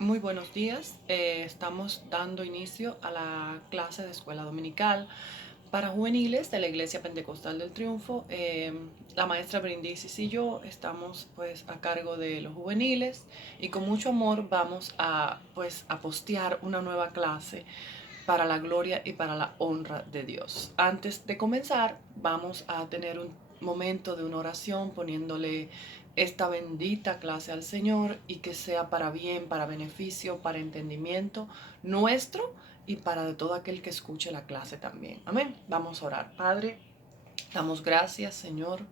Muy buenos días. Estamos dando inicio a la clase de escuela dominical para juveniles de la Iglesia Pentecostal del Triunfo. La maestra Brindisi y yo estamos pues a cargo de los juveniles y con mucho amor vamos a postear una nueva clase para la gloria y para la honra de Dios. Antes de comenzar, vamos a tener un momento de una oración poniéndole esta bendita clase al Señor y que sea para bien, para beneficio, para entendimiento nuestro y para de todo aquel que escuche la clase también. Amén. Vamos a orar. Padre, damos gracias, Señor.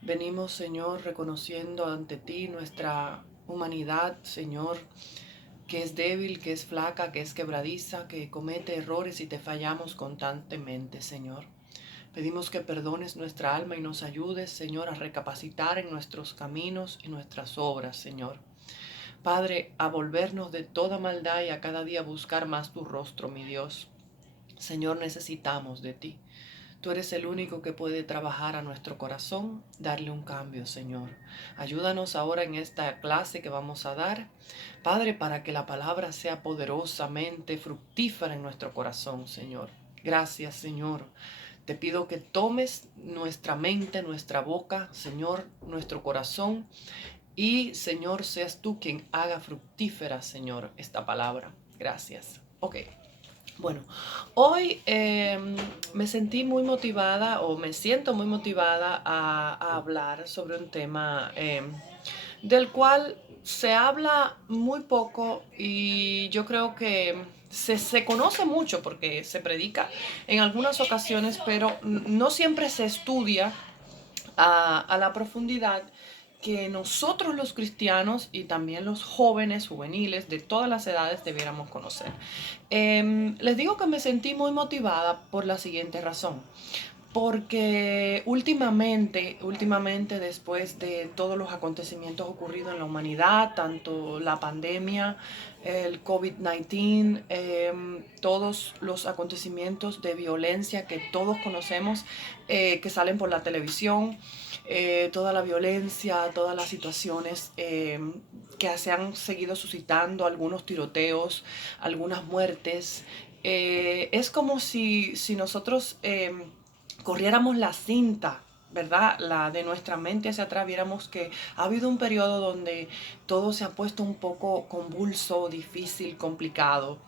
Venimos, Señor, reconociendo ante ti nuestra humanidad, Señor, que es débil, que es flaca, que es quebradiza, que comete errores y te fallamos constantemente, Señor. Pedimos que perdones nuestra alma y nos ayudes, Señor, a recapacitar en nuestros caminos y nuestras obras, Señor. Padre, a volvernos de toda maldad y a cada día buscar más tu rostro, mi Dios. Señor, necesitamos de ti. Tú eres el único que puede trabajar a nuestro corazón, darle un cambio, Señor. Ayúdanos ahora en esta clase que vamos a dar, Padre, para que la palabra sea poderosamente fructífera en nuestro corazón, Señor. Gracias, Señor. Te pido que tomes nuestra mente, nuestra boca, Señor, nuestro corazón y, Señor, seas tú quien haga fructífera, Señor, esta palabra. Gracias. Ok. Bueno, hoy me sentí muy motivada o me siento muy motivada a hablar sobre un tema del cual se habla muy poco y yo creo que se conoce mucho porque se predica en algunas ocasiones, pero no siempre se estudia a la profundidad que nosotros los cristianos y también los jóvenes, juveniles de todas las edades debiéramos conocer. Les digo que me sentí muy motivada por la siguiente razón. Porque últimamente después de todos los acontecimientos ocurridos en la humanidad, tanto la pandemia, el COVID-19, todos los acontecimientos de violencia que todos conocemos, que salen por la televisión, toda la violencia, todas las situaciones que se han seguido suscitando, algunos tiroteos, algunas muertes, es como si nosotros corriéramos la cinta, ¿verdad? La de nuestra mente hacia atrás, viéramos que ha habido un periodo donde todo se ha puesto un poco convulso, difícil, complicado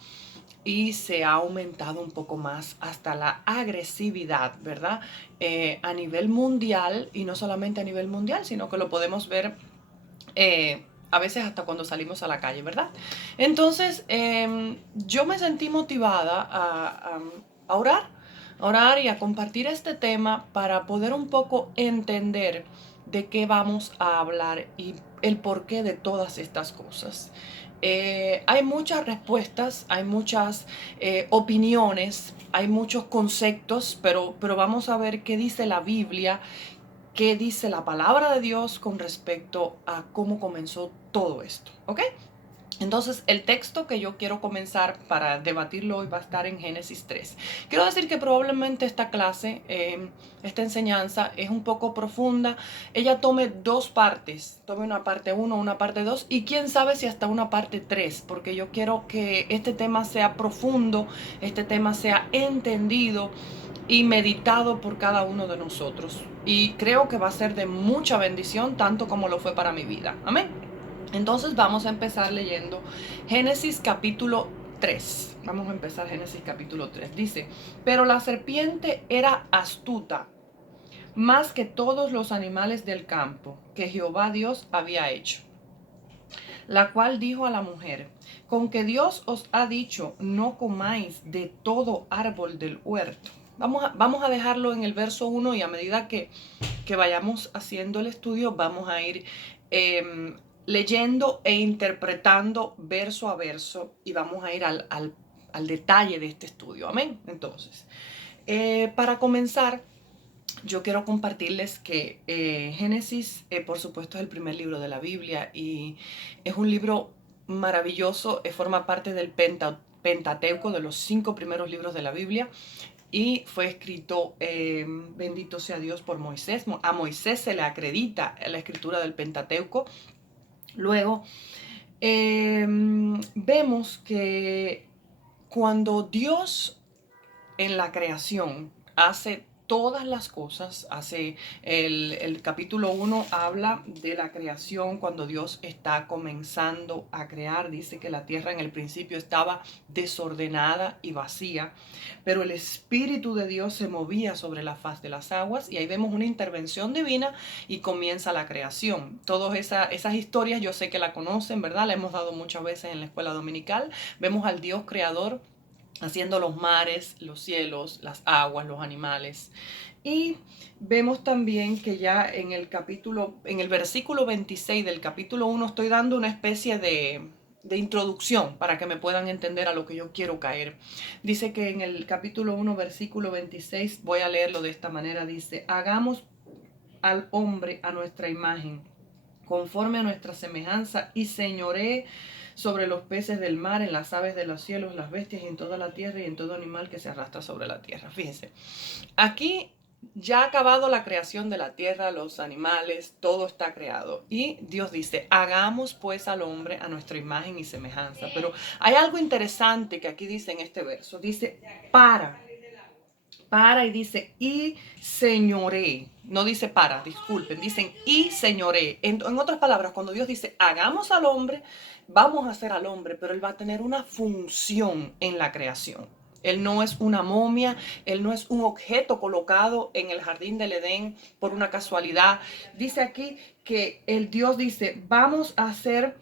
y se ha aumentado un poco más hasta la agresividad, ¿verdad? A nivel mundial y no solamente a nivel mundial, sino que lo podemos ver a veces hasta cuando salimos a la calle, ¿verdad? Entonces, yo me sentí motivada a orar y a compartir este tema para poder un poco entender de qué vamos a hablar y el porqué de todas estas cosas. Hay muchas respuestas, hay muchas opiniones, hay muchos conceptos, pero vamos a ver qué dice la Biblia, qué dice la palabra de Dios con respecto a cómo comenzó todo esto, ¿ok? Entonces, el texto que yo quiero comenzar para debatirlo hoy va a estar en Génesis 3. Quiero decir que probablemente esta clase, esta enseñanza es un poco profunda. Ella tome dos partes, tome una parte uno, una parte 2 y quién sabe si hasta una parte 3, porque yo quiero que este tema sea profundo, este tema sea entendido y meditado por cada uno de nosotros. Y creo que va a ser de mucha bendición, tanto como lo fue para mi vida. Amén. Entonces vamos a empezar leyendo Génesis capítulo 3. Vamos a empezar Génesis capítulo 3. Dice, pero la serpiente era astuta más que todos los animales del campo que Jehová Dios había hecho, la cual dijo a la mujer, con que Dios os ha dicho, no comáis de todo árbol del huerto. Vamos a dejarlo en el verso 1 y a medida que vayamos haciendo el estudio vamos a ir leyendo e interpretando verso a verso y vamos a ir al detalle de este estudio. Amén. Entonces, para comenzar, yo quiero compartirles que Génesis, por supuesto, es el primer libro de la Biblia y es un libro maravilloso, forma parte del Pentateuco, de los 5 primeros libros de la Biblia y fue escrito, bendito sea Dios, por Moisés. A Moisés se le acredita la escritura del Pentateuco. Luego, vemos que cuando Dios en la creación hace todas las cosas, hace el capítulo 1 habla de la creación cuando Dios está comenzando a crear. Dice que la tierra en el principio estaba desordenada y vacía, pero el Espíritu de Dios se movía sobre la faz de las aguas y ahí vemos una intervención divina y comienza la creación. Todas esas historias yo sé que la conocen, ¿verdad? La hemos dado muchas veces en la escuela dominical. Vemos al Dios creador haciendo los mares, los cielos, las aguas, los animales. Y vemos también que ya en el versículo 26 del capítulo 1 estoy dando una especie de introducción para que me puedan entender a lo que yo quiero caer. Dice que en el capítulo 1, versículo 26, voy a leerlo de esta manera, dice: hagamos al hombre a nuestra imagen, conforme a nuestra semejanza, y señoree sobre los peces del mar, en las aves de los cielos, las bestias, y en toda la tierra, y en todo animal que se arrastra sobre la tierra. Fíjense, aquí ya ha acabado la creación de la tierra, los animales, todo está creado. Y Dios dice: hagamos pues al hombre a nuestra imagen y semejanza. Pero hay algo interesante que aquí dice en este verso. Dice, y dice, y señoré. No dice para, disculpen, dicen y señoré. En otras palabras, cuando Dios dice hagamos al hombre, vamos a hacer al hombre, pero él va a tener una función en la creación. Él no es una momia, él no es un objeto colocado en el jardín del Edén por una casualidad. Dice aquí que el Dios dice, vamos a hacer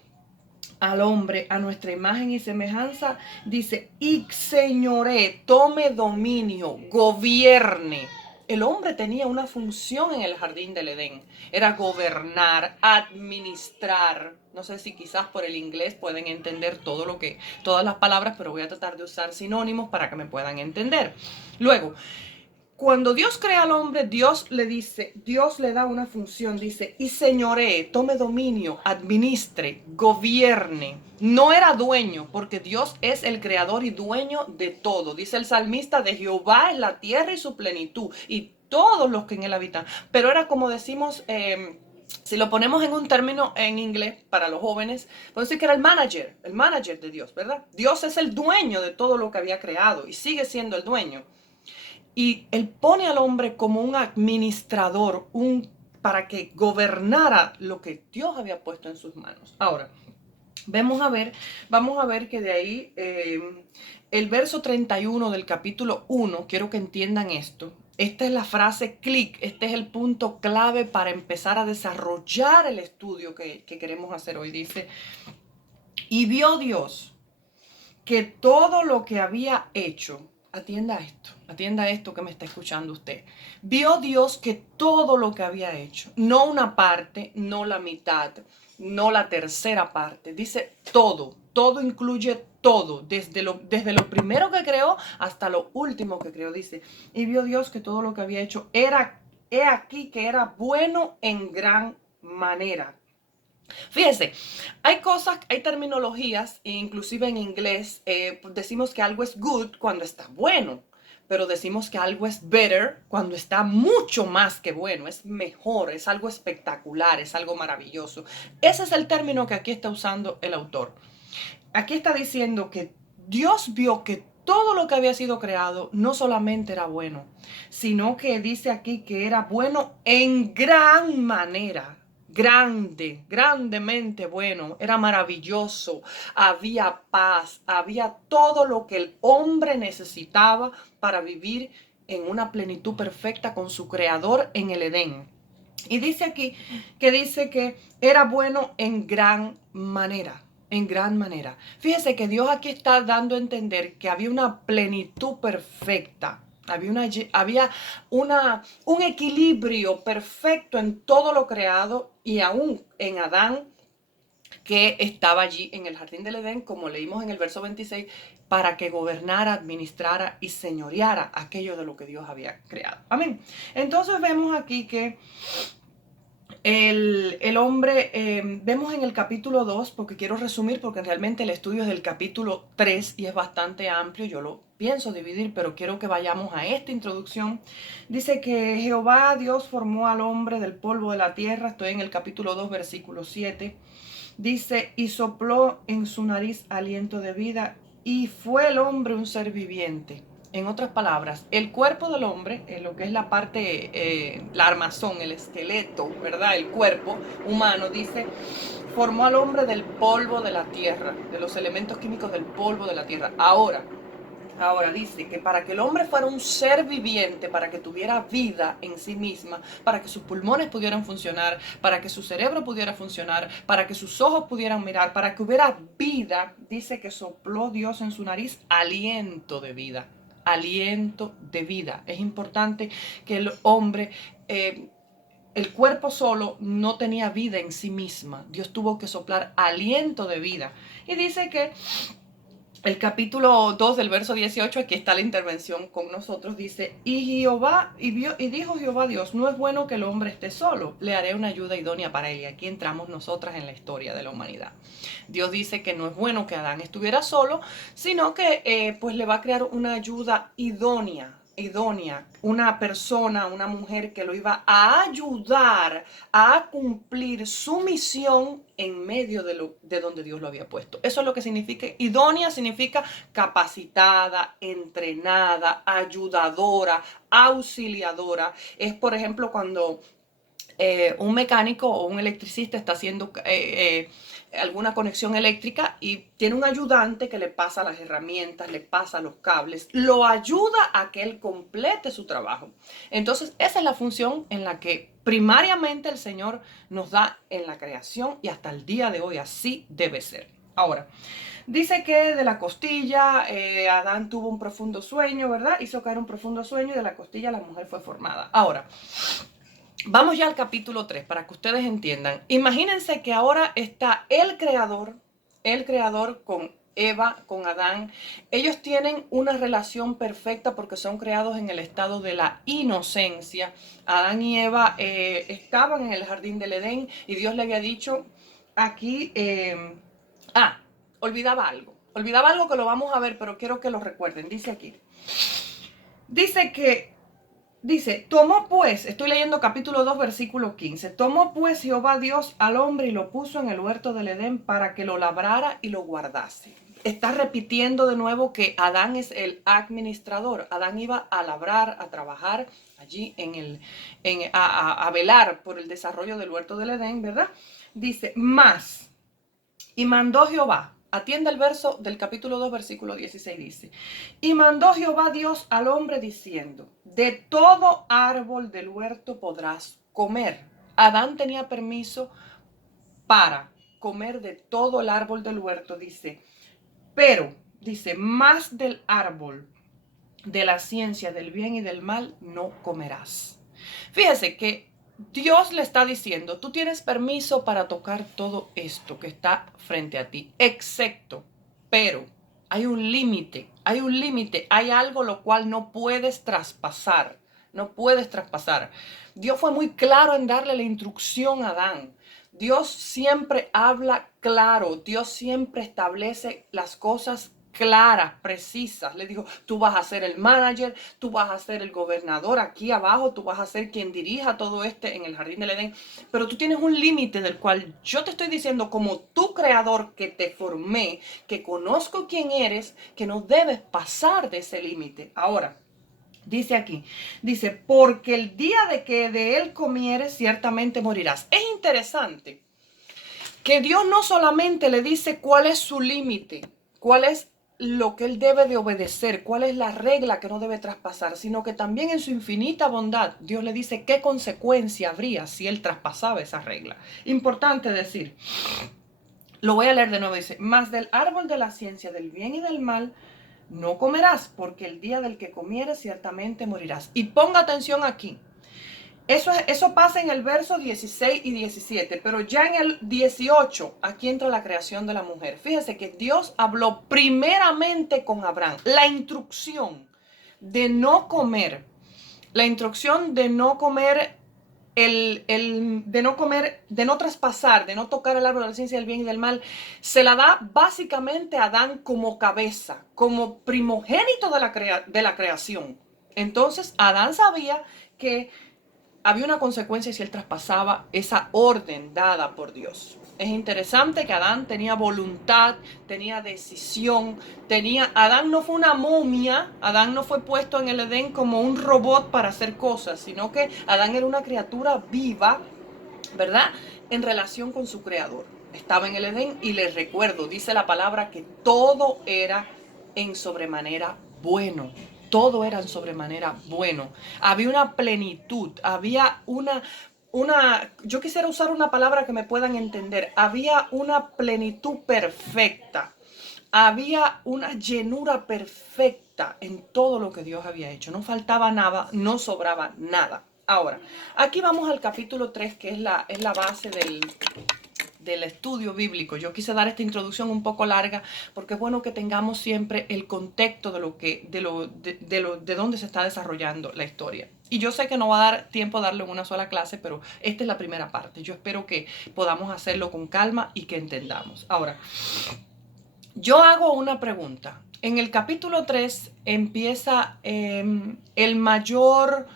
al hombre a nuestra imagen y semejanza, dice, y señoré, tome dominio, gobierne. El hombre tenía una función en el jardín del Edén, era gobernar, administrar. No sé si quizás por el inglés pueden entender todas las palabras, pero voy a tratar de usar sinónimos para que me puedan entender. Luego, cuando Dios crea al hombre, Dios le da una función, dice, y señoree, tome dominio, administre, gobierne. No era dueño, porque Dios es el creador y dueño de todo. Dice el salmista, de Jehová es la tierra y su plenitud, y todos los que en él habitan. Pero era como decimos, si lo ponemos en un término en inglés para los jóvenes, podemos decir que era el manager de Dios, ¿verdad? Dios es el dueño de todo lo que había creado y sigue siendo el dueño. Y él pone al hombre como un administrador, para que gobernara lo que Dios había puesto en sus manos. Ahora, vamos a ver que de ahí, el verso 31 del capítulo 1, quiero que entiendan esto. Esta es la frase clic, este es el punto clave para empezar a desarrollar el estudio que queremos hacer hoy. Dice, y vio Dios que todo lo que había hecho, atienda esto que me está escuchando usted. Vio Dios que todo lo que había hecho, no una parte, no la mitad, no la tercera parte, dice todo incluye todo, desde lo primero que creó hasta lo último que creó, dice. Y vio Dios que todo lo que había hecho he aquí que era bueno en gran manera. Fíjense, hay terminologías, inclusive en inglés, decimos que algo es good cuando está bueno, pero decimos que algo es better cuando está mucho más que bueno, es mejor, es algo espectacular, es algo maravilloso. Ese es el término que aquí está usando el autor. Aquí está diciendo que Dios vio que todo lo que había sido creado no solamente era bueno, sino que dice aquí que era bueno en gran manera. Grandemente bueno, era maravilloso, había paz, había todo lo que el hombre necesitaba para vivir en una plenitud perfecta con su creador en el Edén. Y dice aquí que dice que era bueno en gran manera. En gran manera. Fíjese que Dios aquí está dando a entender que había una plenitud perfecta. Había un equilibrio perfecto en todo lo creado y aún en Adán, que estaba allí en el jardín del Edén, como leímos en el verso 26, para que gobernara, administrara y señoreara aquello de lo que Dios había creado. Amén. Entonces vemos aquí que el hombre, vemos en el capítulo 2, porque quiero resumir, porque realmente el estudio es del capítulo 3 y es bastante amplio, yo lo pienso dividir, pero quiero que vayamos a esta introducción. Dice que Jehová Dios formó al hombre del polvo de la tierra, estoy en el capítulo 2, versículo 7. Dice, y sopló en su nariz aliento de vida, y fue el hombre un ser viviente. En otras palabras, el cuerpo del hombre, lo que es la parte, la armazón, el esqueleto, ¿verdad? El cuerpo humano, dice, formó al hombre del polvo de la tierra, de los elementos químicos del polvo de la tierra. Ahora dice que para que el hombre fuera un ser viviente, para que tuviera vida en sí misma, para que sus pulmones pudieran funcionar, para que su cerebro pudiera funcionar, para que sus ojos pudieran mirar, para que hubiera vida, dice que sopló Dios en su nariz aliento de vida. Aliento de vida. Es importante que el hombre, el cuerpo solo no tenía vida en sí misma. Dios tuvo que soplar aliento de vida. Y dice que el capítulo 2 del verso 18, aquí está la intervención con nosotros, dice, y dijo Jehová Dios, no es bueno que el hombre esté solo, le haré una ayuda idónea para él. Y aquí entramos nosotras en la historia de la humanidad. Dios dice que no es bueno que Adán estuviera solo, sino que pues le va a crear una ayuda idónea, una persona, una mujer que lo iba a ayudar a cumplir su misión en medio de donde Dios lo había puesto. Eso es lo que significa. Idónea significa capacitada, entrenada, ayudadora, auxiliadora. Es, por ejemplo, cuando un mecánico o un electricista está haciendo alguna conexión eléctrica y tiene un ayudante que le pasa las herramientas, le pasa los cables, lo ayuda a que él complete su trabajo. Entonces, esa es la función en la que primariamente el Señor nos da en la creación y hasta el día de hoy así debe ser. Ahora, dice que de la costilla Adán tuvo un profundo sueño, ¿verdad? Hizo caer un profundo sueño y de la costilla la mujer fue formada. Ahora, vamos ya al capítulo 3 para que ustedes entiendan. Imagínense que ahora está el creador con Eva, con Adán. Ellos tienen una relación perfecta porque son creados en el estado de la inocencia. Adán y Eva estaban en el jardín del Edén y Dios le había dicho aquí, olvidaba algo que lo vamos a ver, pero quiero que lo recuerden. Dice aquí, Dice, tomó pues, estoy leyendo capítulo 2, versículo 15, tomó pues Jehová Dios al hombre y lo puso en el huerto del Edén para que lo labrara y lo guardase. Está repitiendo de nuevo que Adán es el administrador. Adán iba a labrar, a trabajar allí a velar por el desarrollo del huerto del Edén, ¿verdad? Dice, más, y mandó Jehová. Atiende el verso del capítulo 2, versículo 16, dice, y mandó Jehová Dios al hombre diciendo, de todo árbol del huerto podrás comer. Adán tenía permiso para comer de todo el árbol del huerto, dice, pero, dice, más del árbol de la ciencia del bien y del mal no comerás. Fíjese que Dios le está diciendo, tú tienes permiso para tocar todo esto que está frente a ti, excepto, pero hay un límite, hay algo lo cual no puedes traspasar, no puedes traspasar. Dios fue muy claro en darle la instrucción a Adán. Dios siempre habla claro, Dios siempre establece las cosas claras, precisas. Le dijo, tú vas a ser el manager, tú vas a ser el gobernador aquí abajo, tú vas a ser quien dirija todo en el jardín del Edén, pero tú tienes un límite del cual yo te estoy diciendo como tu creador que te formé, que conozco quién eres, que no debes pasar de ese límite. Ahora, dice aquí, dice, porque el día de que de él comieres, ciertamente morirás. Es interesante que Dios no solamente le dice cuál es su límite, cuál es lo que él debe de obedecer, cuál es la regla que no debe traspasar, sino que también en su infinita bondad Dios le dice qué consecuencia habría si él traspasaba esa regla. Importante decir, lo voy a leer de nuevo, dice, mas del árbol de la ciencia del bien y del mal no comerás, porque el día del que comieres ciertamente morirás. Y ponga atención aquí. Eso pasa en el verso 16 y 17, pero ya en el 18, aquí entra la creación de la mujer. Fíjese que Dios habló primeramente con Abraham. La instrucción de no comer, la instrucción de no comer, de no traspasar, de no tocar el árbol de la ciencia del bien y del mal, se la da básicamente a Adán como cabeza, como primogénito de la creación. Entonces, Adán sabía que había una consecuencia si él traspasaba esa orden dada por Dios. Es interesante que Adán tenía voluntad, tenía decisión, Adán no fue una momia, Adán no fue puesto en el Edén como un robot para hacer cosas, sino que Adán era una criatura viva, ¿verdad? En relación con su creador. Estaba en el Edén y les recuerdo, dice la palabra que todo era en sobremanera bueno. Todo era en sobremanera bueno. Había una plenitud, había yo quisiera usar una palabra que me puedan entender. Había una plenitud perfecta. Había una llenura perfecta en todo lo que Dios había hecho. No faltaba nada, no sobraba nada. Ahora, aquí vamos al capítulo 3, que es la base del estudio bíblico. Yo quise dar esta introducción un poco larga porque es bueno que tengamos siempre el contexto de dónde se está desarrollando la historia. Y yo sé que no va a dar tiempo a darlo en una sola clase, pero esta es la primera parte. Yo espero que podamos hacerlo con calma y que entendamos. Ahora, yo hago una pregunta. En el capítulo 3 empieza el mayor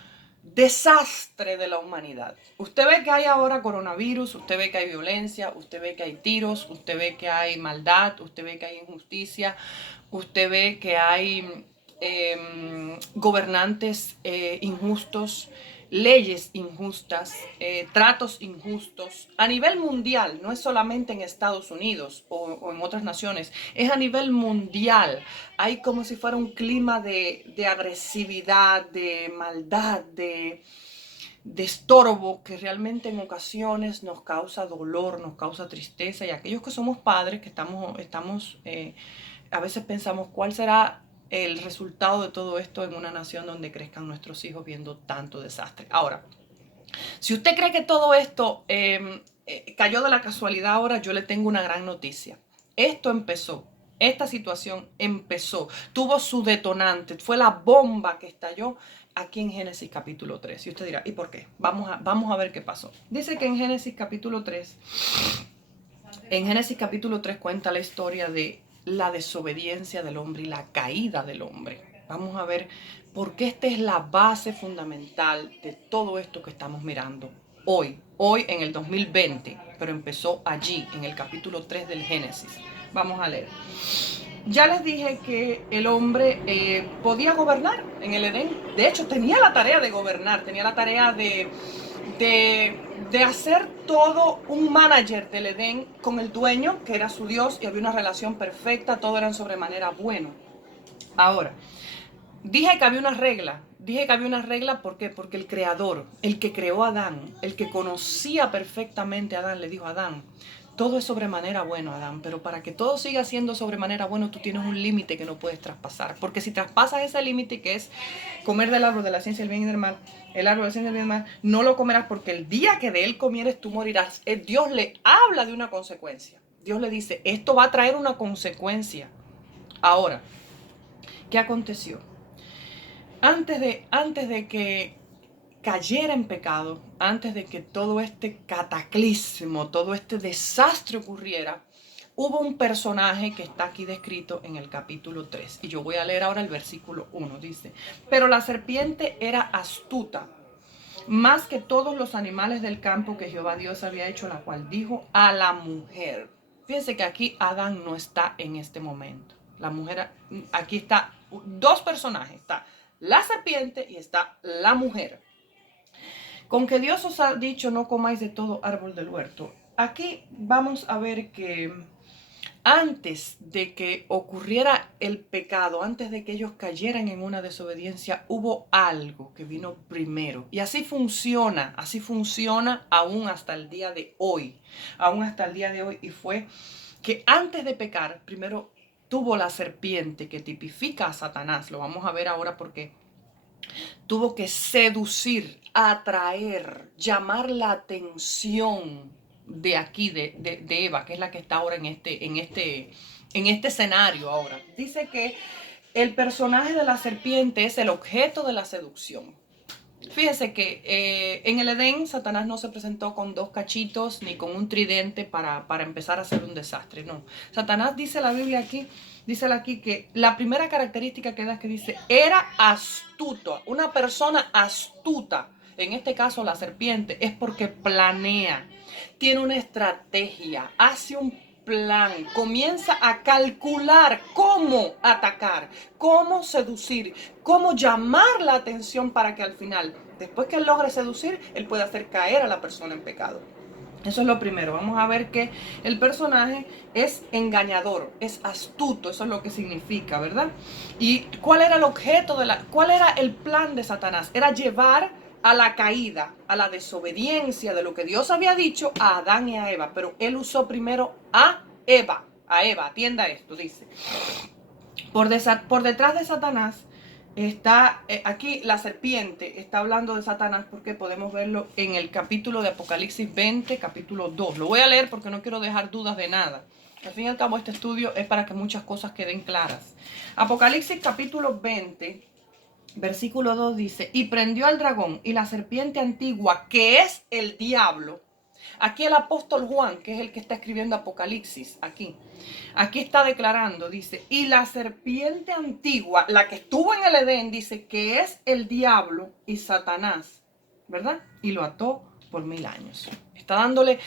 desastre de la humanidad. Usted ve que hay ahora coronavirus, usted ve que hay violencia, usted ve que hay tiros, usted ve que hay maldad, usted ve que hay injusticia, usted ve que hay gobernantes injustos, leyes injustas, tratos injustos a nivel mundial. No es solamente en Estados Unidos o en otras naciones, es a nivel mundial. Hay como si fuera un clima de agresividad, de maldad, de estorbo que realmente en ocasiones nos causa dolor, nos causa tristeza. Y aquellos que somos padres, que estamos a veces pensamos cuál será el resultado de todo esto en una nación donde crezcan nuestros hijos viendo tanto desastre. Ahora, si usted cree que todo esto cayó de la casualidad ahora, yo le tengo una gran noticia. Esto empezó, esta situación empezó, tuvo su detonante, fue la bomba que estalló aquí en Génesis capítulo 3. Y usted dirá, ¿y por qué? Vamos a ver qué pasó. Dice que en Génesis capítulo 3 cuenta la historia de la desobediencia del hombre y la caída del hombre. Vamos a ver por qué esta es la base fundamental de todo esto que estamos mirando hoy en el 2020, pero empezó allí, en el capítulo 3 del Génesis. Vamos a leer. Ya les dije que el hombre podía gobernar en el Edén. De hecho, tenía la tarea de gobernar, tenía la tarea de hacer todo un manager del Edén con el dueño, que era su Dios, y había una relación perfecta, todo era en sobremanera bueno. Ahora, dije que había una regla, ¿por qué? Porque el creador, el que creó a Adán, el que conocía perfectamente a Adán, le dijo a Adán, todo es sobremanera bueno, Adán, pero para que todo siga siendo sobremanera bueno, tú tienes un límite que no puedes traspasar. Porque si traspasas ese límite, que es comer del árbol de la ciencia del bien y del mal, el árbol de la ciencia del bien y del mal, no lo comerás porque el día que de él comieres tú morirás. Dios le habla de una consecuencia. Dios le dice, esto va a traer una consecuencia. Ahora, ¿qué aconteció? Antes de que cayera en pecado, antes de que todo este cataclismo, todo este desastre ocurriera, hubo un personaje que está aquí descrito en el capítulo 3. Y yo voy a leer ahora el versículo 1. Dice, pero la serpiente era astuta, más que todos los animales del campo que Jehová Dios había hecho, la cual dijo a la mujer. Fíjense que aquí Adán no está en este momento. La mujer, aquí está dos personajes, está la serpiente y está la mujer. Con que Dios os ha dicho no comáis de todo árbol del huerto. Aquí vamos a ver que antes de que ocurriera el pecado, antes de que ellos cayeran en una desobediencia, hubo algo que vino primero. Y así funciona aún hasta el día de hoy. Aún hasta el día de hoy. Y fue que antes de pecar, primero tuvo la serpiente que tipifica a Satanás. Lo vamos a ver ahora porque tuvo que seducir, atraer, llamar la atención de aquí, de Eva, que es la que está ahora en este escenario ahora. Dice que el personaje de la serpiente es el objeto de la seducción. Fíjese que en el Edén Satanás no se presentó con dos cachitos ni con un tridente para empezar a hacer un desastre, no. Satanás, dice la Biblia aquí, dice aquí que la primera característica que da es que dice, era astuto, una persona astuta. En este caso la serpiente es porque planea, tiene una estrategia, hace un plan, comienza a calcular cómo atacar, cómo seducir, cómo llamar la atención para que al final, después que él logre seducir, él pueda hacer caer a la persona en pecado. Eso es lo primero. Vamos a ver que el personaje es engañador, es astuto, eso es lo que significa, ¿verdad? ¿Y cuál era el objeto cuál era el plan de Satanás? Era llevar a la caída, a la desobediencia de lo que Dios había dicho a Adán y a Eva, pero él usó primero a Eva, atienda esto, dice. Por detrás de Satanás está, aquí la serpiente está hablando de Satanás porque podemos verlo en el capítulo de Apocalipsis 20, capítulo 2. Lo voy a leer porque no quiero dejar dudas de nada. Al fin y al cabo este estudio es para que muchas cosas queden claras. Apocalipsis capítulo 20, versículo 2 dice, y prendió al dragón y la serpiente antigua, que es el diablo. Aquí el apóstol Juan, que es el que está escribiendo Apocalipsis, aquí está declarando, dice, y la serpiente antigua, la que estuvo en el Edén, dice que es el diablo y Satanás, ¿verdad? Y lo ató por 1000 años. Está dándole,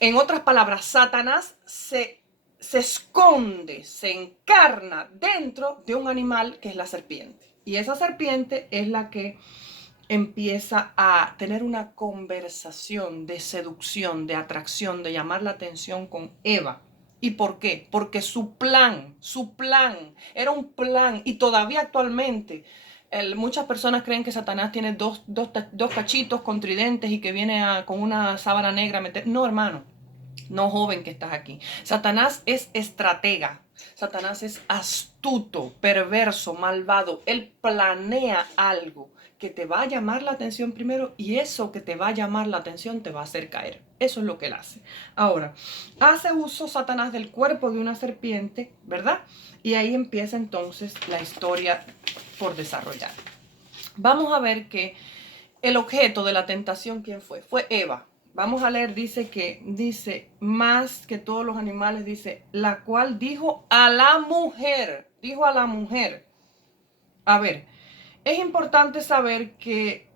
en otras palabras, Satanás se esconde, se encarna dentro de un animal que es la serpiente. Y esa serpiente es la que empieza a tener una conversación de seducción, de atracción, de llamar la atención con Eva. ¿Y por qué? Porque su plan, era un plan y todavía actualmente muchas personas creen que Satanás tiene dos cachitos con tridentes y que viene con una sábana negra a meter. No, hermano, no, joven que estás aquí. Satanás es estratega. Satanás es astuto, perverso, malvado. Él planea algo que te va a llamar la atención primero y eso que te va a llamar la atención te va a hacer caer. Eso es lo que él hace. Ahora, hace uso Satanás del cuerpo de una serpiente, ¿verdad? Y ahí empieza entonces la historia por desarrollar. Vamos a ver que el objeto de la tentación, ¿quién fue? Fue Eva. Vamos a leer, dice, más que todos los animales, dice, la cual dijo a la mujer. A ver, es importante saber que,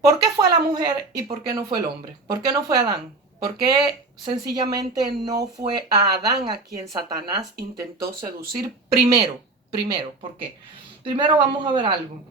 ¿por qué fue la mujer y por qué no fue el hombre? ¿Por qué no fue Adán? ¿Por qué sencillamente no fue a Adán a quien Satanás intentó seducir primero? ¿Por qué? Primero vamos a ver algo.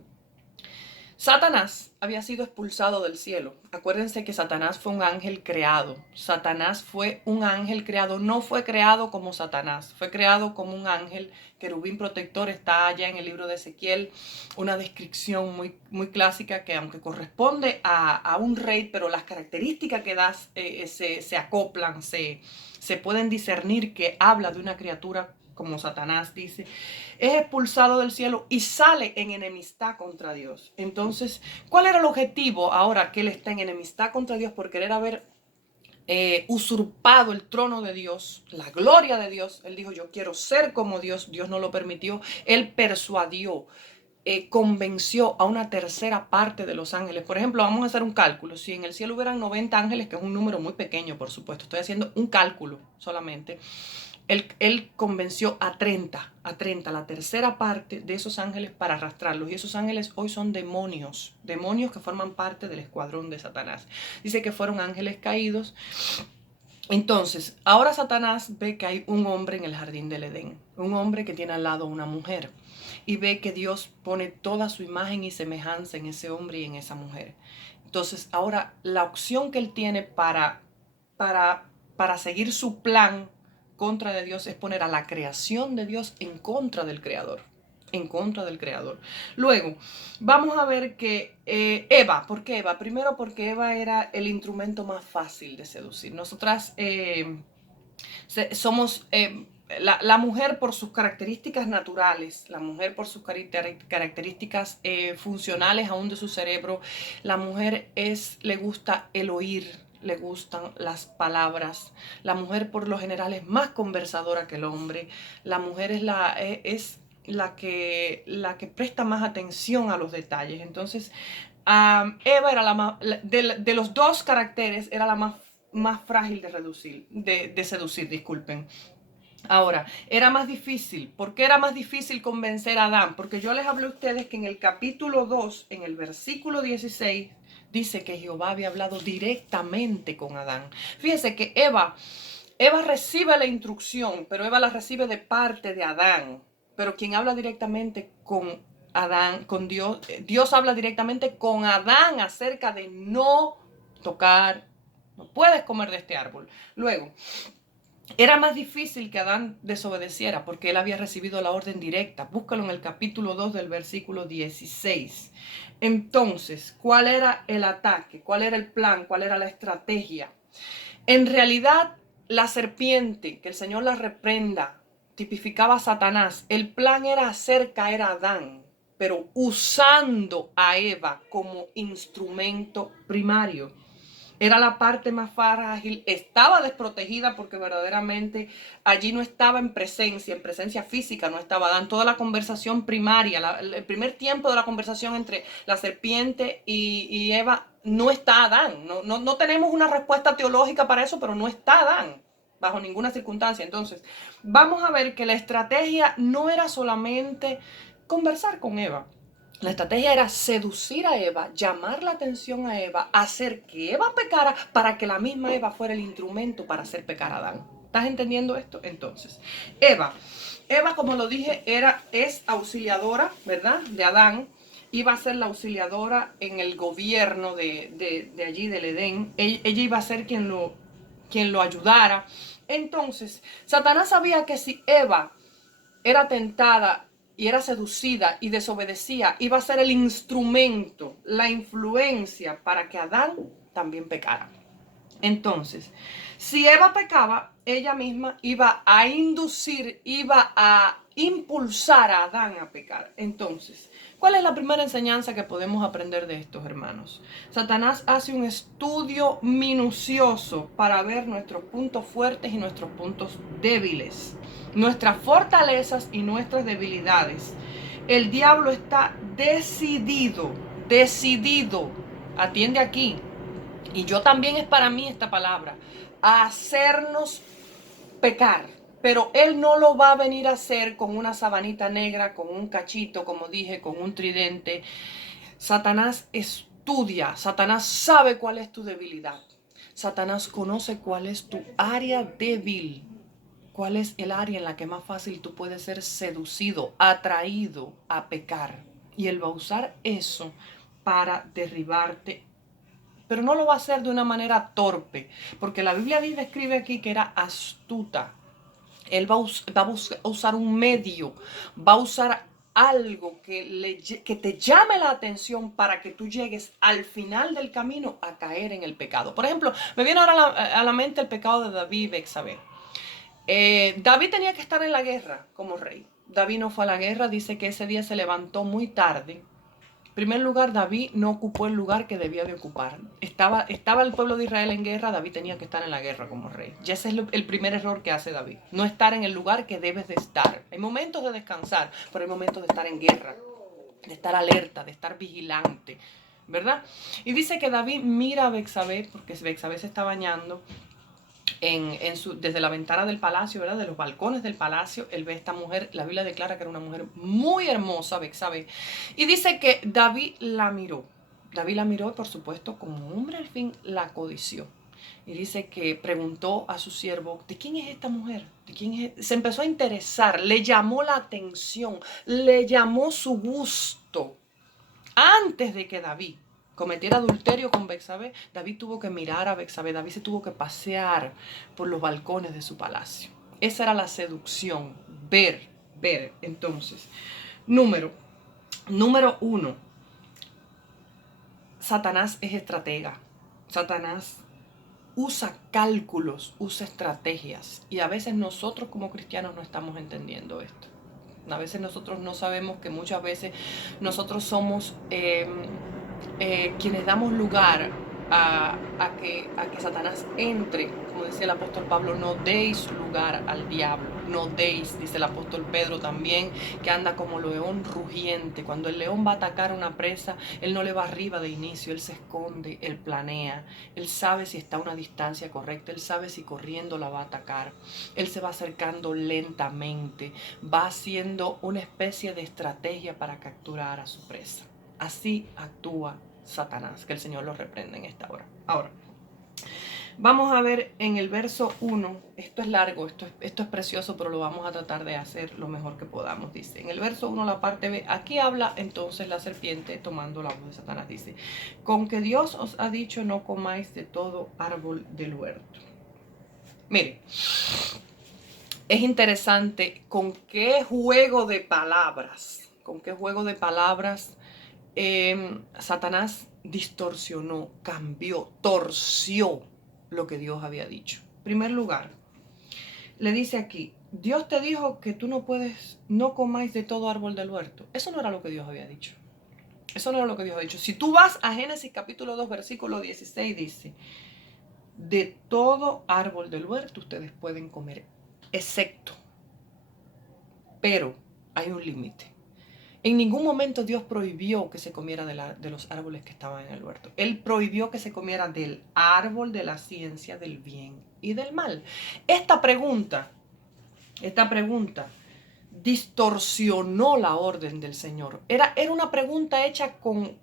Satanás había sido expulsado del cielo. Acuérdense que Satanás fue un ángel creado. Satanás fue un ángel creado. No fue creado como Satanás. Fue creado como un ángel querubín protector. Está allá en el libro de Ezequiel una descripción muy clásica que aunque corresponde a un rey, pero las características que da se acoplan, se pueden discernir que habla de una criatura como Satanás dice, es expulsado del cielo y sale en enemistad contra Dios. Entonces, ¿cuál era el objetivo ahora que él está en enemistad contra Dios por querer haber usurpado el trono de Dios, la gloria de Dios? Él dijo, yo quiero ser como Dios. Dios no lo permitió. Él persuadió, convenció a una tercera parte de los ángeles. Por ejemplo, vamos a hacer un cálculo. Si en el cielo hubieran 90 ángeles, que es un número muy pequeño, por supuesto, estoy haciendo un cálculo solamente. Él convenció a 30, la tercera parte de esos ángeles para arrastrarlos. Y esos ángeles hoy son demonios que forman parte del escuadrón de Satanás. Dice que fueron ángeles caídos. Entonces, ahora Satanás ve que hay un hombre en el jardín del Edén, un hombre que tiene al lado una mujer. Y ve que Dios pone toda su imagen y semejanza en ese hombre y en esa mujer. Entonces, ahora la opción que él tiene para seguir su plan contra de Dios es poner a la creación de Dios en contra del Creador. Luego, vamos a ver que Eva, ¿por qué Eva? Primero porque Eva era el instrumento más fácil de seducir. Nosotras somos la mujer por sus características naturales, la mujer por sus características funcionales aún de su cerebro. La mujer le gusta el oír, le gustan las palabras. La mujer por lo general es más conversadora que el hombre. La mujer es la que presta más atención a los detalles. Entonces, Eva era de los dos caracteres, era la más frágil de seducir, disculpen. Ahora, era más difícil. ¿Por qué era más difícil convencer a Adán? Porque yo les hablé a ustedes que en el capítulo 2, en el versículo 16, dice que Jehová había hablado directamente con Adán. Fíjese que Eva recibe la instrucción, pero Eva la recibe de parte de Adán. Pero quien habla directamente con Adán, con Dios, Dios habla directamente con Adán acerca de no tocar, no puedes comer de este árbol. Luego, era más difícil que Adán desobedeciera porque él había recibido la orden directa. Búscalo en el capítulo 2 del versículo 16. Entonces, ¿cuál era el ataque? ¿Cuál era el plan? ¿Cuál era la estrategia? En realidad, la serpiente, que el Señor la reprenda, tipificaba a Satanás. El plan era hacer caer a Adán, pero usando a Eva como instrumento primario. Era la parte más frágil, estaba desprotegida porque verdaderamente allí no estaba en presencia física, no estaba Adán. Toda la conversación primaria, el primer tiempo de la conversación entre la serpiente y Eva, no está Adán. No tenemos una respuesta teológica para eso, pero no está Adán bajo ninguna circunstancia. Entonces, vamos a ver que la estrategia no era solamente conversar con Eva. La estrategia era seducir a Eva, llamar la atención a Eva, hacer que Eva pecara para que la misma Eva fuera el instrumento para hacer pecar a Adán. ¿Estás entendiendo esto? Entonces, Eva, como lo dije, es auxiliadora, ¿verdad? De Adán. Iba a ser la auxiliadora en el gobierno de allí, del Edén. Ella iba a ser quien lo ayudara. Entonces, Satanás sabía que si Eva era tentada y era seducida y desobedecía, iba a ser el instrumento, la influencia para que Adán también pecara. Entonces, si Eva pecaba, ella misma iba a inducir, iba a impulsar a Adán a pecar. Entonces, ¿cuál es la primera enseñanza que podemos aprender de estos hermanos? Satanás hace un estudio minucioso para ver nuestros puntos fuertes y nuestros puntos débiles, nuestras fortalezas y nuestras debilidades. El diablo está decidido, atiende aquí, y yo también es para mí esta palabra, a hacernos pecar. Pero él no lo va a venir a hacer con una sabanita negra, con un cachito, como dije, con un tridente. Satanás estudia, Satanás sabe cuál es tu debilidad. Satanás conoce cuál es tu área débil, cuál es el área en la que más fácil tú puedes ser seducido, atraído a pecar. Y él va a usar eso para derribarte, pero no lo va a hacer de una manera torpe, porque la Biblia describe aquí que era astuta. Él va a usar un medio, va a usar algo que te llame la atención para que tú llegues al final del camino a caer en el pecado. Por ejemplo, me viene ahora a la mente el pecado de David y Betsabé. David tenía que estar en la guerra como rey. David no fue a la guerra, dice que ese día se levantó muy tarde. En primer lugar, David no ocupó el lugar que debía de ocupar. Estaba el pueblo de Israel en guerra, David tenía que estar en la guerra como rey. Y ese es el primer error que hace David. No estar en el lugar que debes de estar. Hay momentos de descansar, pero hay momentos de estar en guerra, de estar alerta, de estar vigilante, ¿verdad? Y dice que David mira a Betsabé, porque Betsabé se está bañando, desde la ventana del palacio, ¿verdad? De los balcones del palacio, él ve a esta mujer. La Biblia declara que era una mujer muy hermosa, Betsabé, y dice que David la miró. David la miró y, por supuesto, como hombre al fin la codició. Y dice que preguntó a su siervo, ¿de quién es esta mujer? ¿De quién es? Se empezó a interesar, le llamó la atención, le llamó su gusto. Antes de que David cometiera adulterio con Betsabé, David tuvo que mirar a Betsabé, David se tuvo que pasear por los balcones de su palacio. Esa era la seducción, ver. Entonces, número 1, Satanás es estratega. Satanás usa cálculos, usa estrategias, y a veces nosotros como cristianos no estamos entendiendo esto. A veces nosotros no sabemos que muchas veces nosotros somos quienes damos lugar a que Satanás entre. Como decía el apóstol Pablo, no deis lugar al diablo, no deis, dice el apóstol Pedro también, que anda como león rugiente. Cuando el león va a atacar a una presa, él no le va arriba de inicio, él se esconde, él planea, él sabe si está a una distancia correcta, él sabe si corriendo la va a atacar, él se va acercando lentamente, va haciendo una especie de estrategia para capturar a su presa. Así actúa Satanás. Que el Señor lo reprenda en esta hora. Ahora, vamos a ver en el verso 1, esto es largo, esto es precioso, pero lo vamos a tratar de hacer lo mejor que podamos. Dice, en el verso 1, la parte B, aquí habla entonces la serpiente tomando la voz de Satanás. Dice, con que Dios os ha dicho no comáis de todo árbol del huerto. Mire, es interesante con qué juego de palabras, Satanás distorsionó, cambió, torció lo que Dios había dicho. En primer lugar, le dice aquí, Dios te dijo que tú no comáis de todo árbol del huerto. Eso no era lo que Dios había dicho. Eso no era lo que Dios había dicho. Si tú vas a Génesis capítulo 2, versículo 16, dice, de todo árbol del huerto ustedes pueden comer, excepto, pero hay un límite. En ningún momento Dios prohibió que se comiera de los árboles que estaban en el huerto. Él prohibió que se comiera del árbol de la ciencia del bien y del mal. Esta pregunta distorsionó la orden del Señor. Era una pregunta hecha con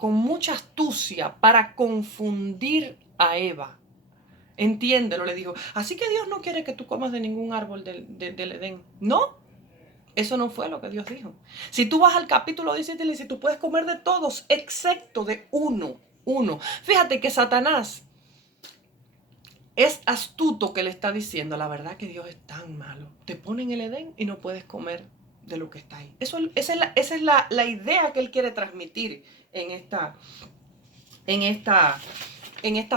mucha astucia para confundir a Eva. Entiéndelo, le dijo. Así que Dios no quiere que tú comas de ningún árbol del Edén. No. Eso no fue lo que Dios dijo. Si tú vas al capítulo 17, le dice, tú puedes comer de todos, excepto de uno. Fíjate que Satanás es astuto que le está diciendo, la verdad que Dios es tan malo. Te pone en el Edén y no puedes comer de lo que está ahí. Esa es la idea que él quiere transmitir en esta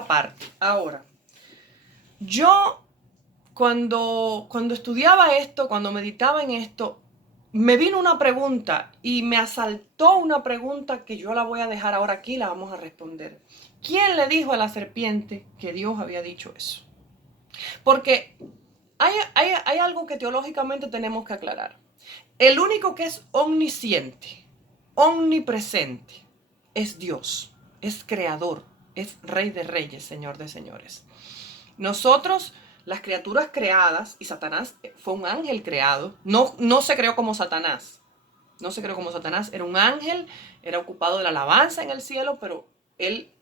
parte. Ahora, yo cuando estudiaba esto, cuando meditaba en esto, me vino una pregunta y me asaltó una pregunta que yo la voy a dejar ahora aquí, la vamos a responder. ¿Quién le dijo a la serpiente que Dios había dicho eso? Porque hay algo que teológicamente tenemos que aclarar. El único que es omnisciente, omnipresente, es Dios, es creador, es Rey de reyes, Señor de señores. Nosotros, las criaturas creadas, y Satanás fue un ángel creado, no se creó como Satanás, era un ángel, era ocupado de la alabanza en el cielo, pero él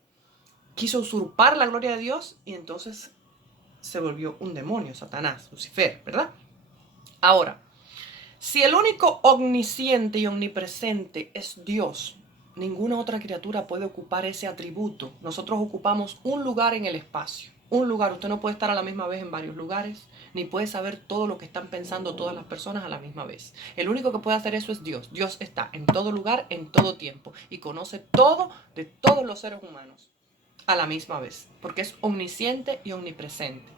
quiso usurpar la gloria de Dios y entonces se volvió un demonio, Satanás, Lucifer, ¿verdad? Ahora, si el único omnisciente y omnipresente es Dios, ninguna otra criatura puede ocupar ese atributo. Nosotros ocupamos un lugar en el espacio. Un lugar, usted no puede estar a la misma vez en varios lugares, ni puede saber todo lo que están pensando todas las personas a la misma vez. El único que puede hacer eso es Dios. Dios está en todo lugar, en todo tiempo, y conoce todo de todos los seres humanos a la misma vez, porque es omnisciente y omnipresente.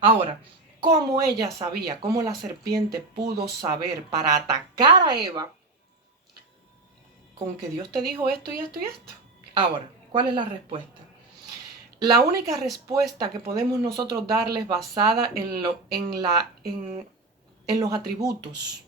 Ahora, ¿cómo ella sabía, cómo la serpiente pudo saber para atacar a Eva con que Dios te dijo esto y esto y esto? Ahora, ¿cuál es la respuesta? La única respuesta que podemos nosotros darles basada en los atributos